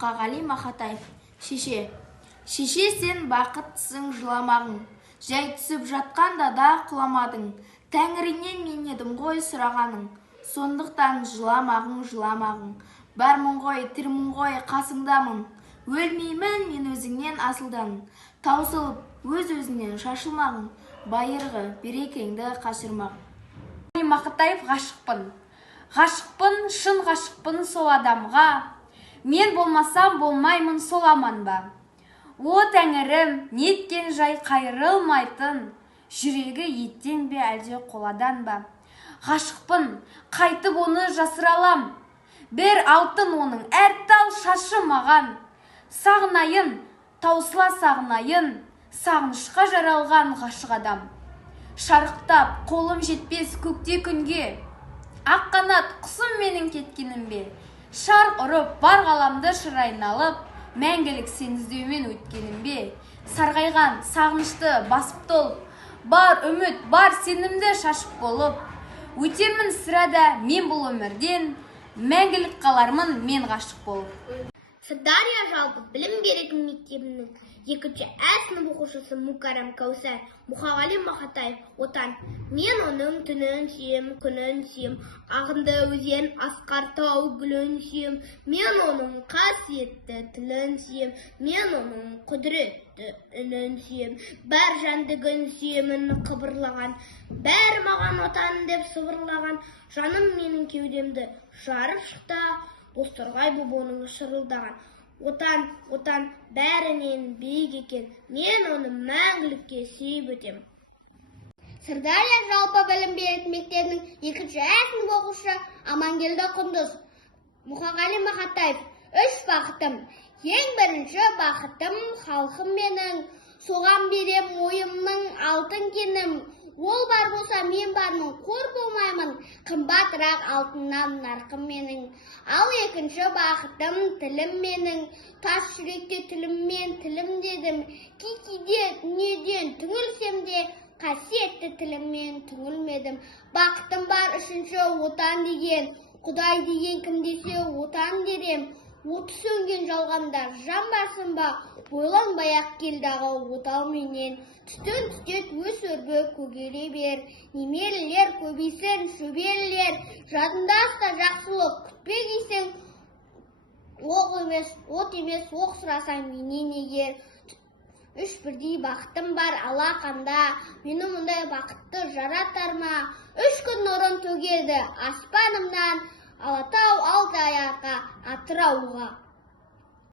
Мұқағали Мақатаев. Шеше сен бақыттысың жыламағың, жай түсіп жатқанда да құламадың. Тәңіріңнен мен едім ғой сұрағаның, сондықтан жыламағың. Бармын ғой, тірмін ғой, қасыңдамын. Өлмеймін мен өзіңнен асылдан. Таусылып өз-өзінен шашылмағың, байырғы берекеңді қашырмағың. Мақатаев ғашықпын, шын ғашықпын сол адамға. Мен болмасам болмаймын сол аман ба? О тәңірім, неткен жай қайырылмайтын, жүрегі еттен бе әлде қоладан ба? Ғашықпын, қайтып оны жасыралам, бір алтын оның әр тал шашы маған. Сағынайын, таусыла сағынайын, сағынышқа жаралған ғашық адам. Шарықтап, қолым жетпес көкте күнге, ақ қанат құсым менің кеткенім бе? Шарқ ұрып, бар ғаламды шырайын алып, мәңгілік сен іздеумен өткенім бе? Сарғайған, сағынышты басып толып, бар үміт, бар сенімді шашып болып, өтермін сірәда мен бұл өмірден, мәңгілік қалармын мен ғашық болып. Сырдария жалпы білім беретін мектебінің 2-ші А сынып оқушысы Мұкарам Кәусар. Мұқағали Мақатаев. Отан. Мен оның түнін сүйем, күнін сүйем, ағынды өзен, асқар тау гүлін сүйем. Мен оның қасиетті тілін сүйем, мен оның құдіретті үнін сүйем. Бәр жәндігін сүйемін қыбырлаған, бәрі маған отан деп сыбырлаған. Жаным менің кеудемді жарып шықта, бозторғай боп оның шырылдаған. Отан бәрінен биік екен, мен оны мәңгілікке сүйіп өтем. Сырдария жалпы білім беретін мектебінің 2-ші А сынып оқушысы Амангелді Құндыз. Мұқағали Мақатаев. 3 бақытым. Ең бірінші бақытым халқым менің, соған берем ойымның алтын кенім. Ол бар болса мен бармын, қор болмаймын, қымбатырақ алтыннан нарқым менің. Ал 2-ші бақытым тілім менің, тас жүректе тіліммен тілім дедім. Кейде дүниеден түңілсем де, қасиетті тіліммен түңілмедім. Бақытым бар 3-ші отан деген, Құдай деген кім десе отан дерем. Оты сөнген жалғанда жан барсын ба, ойланбай-ақ келдағы отау менен. Түтін түтет өс өрбі көгере бер, немерелер көбейсін шөберелер. Жадында аста жақсылық күтпе дейсің, от емес оқ сұрасаң менен егер. 3 бірдей бақытым бар алақанда, мені мұндай бақытты жаратар ма? 3 күн нұрын төгеді аспанымнан, Алатау алты аяққа Атырауға.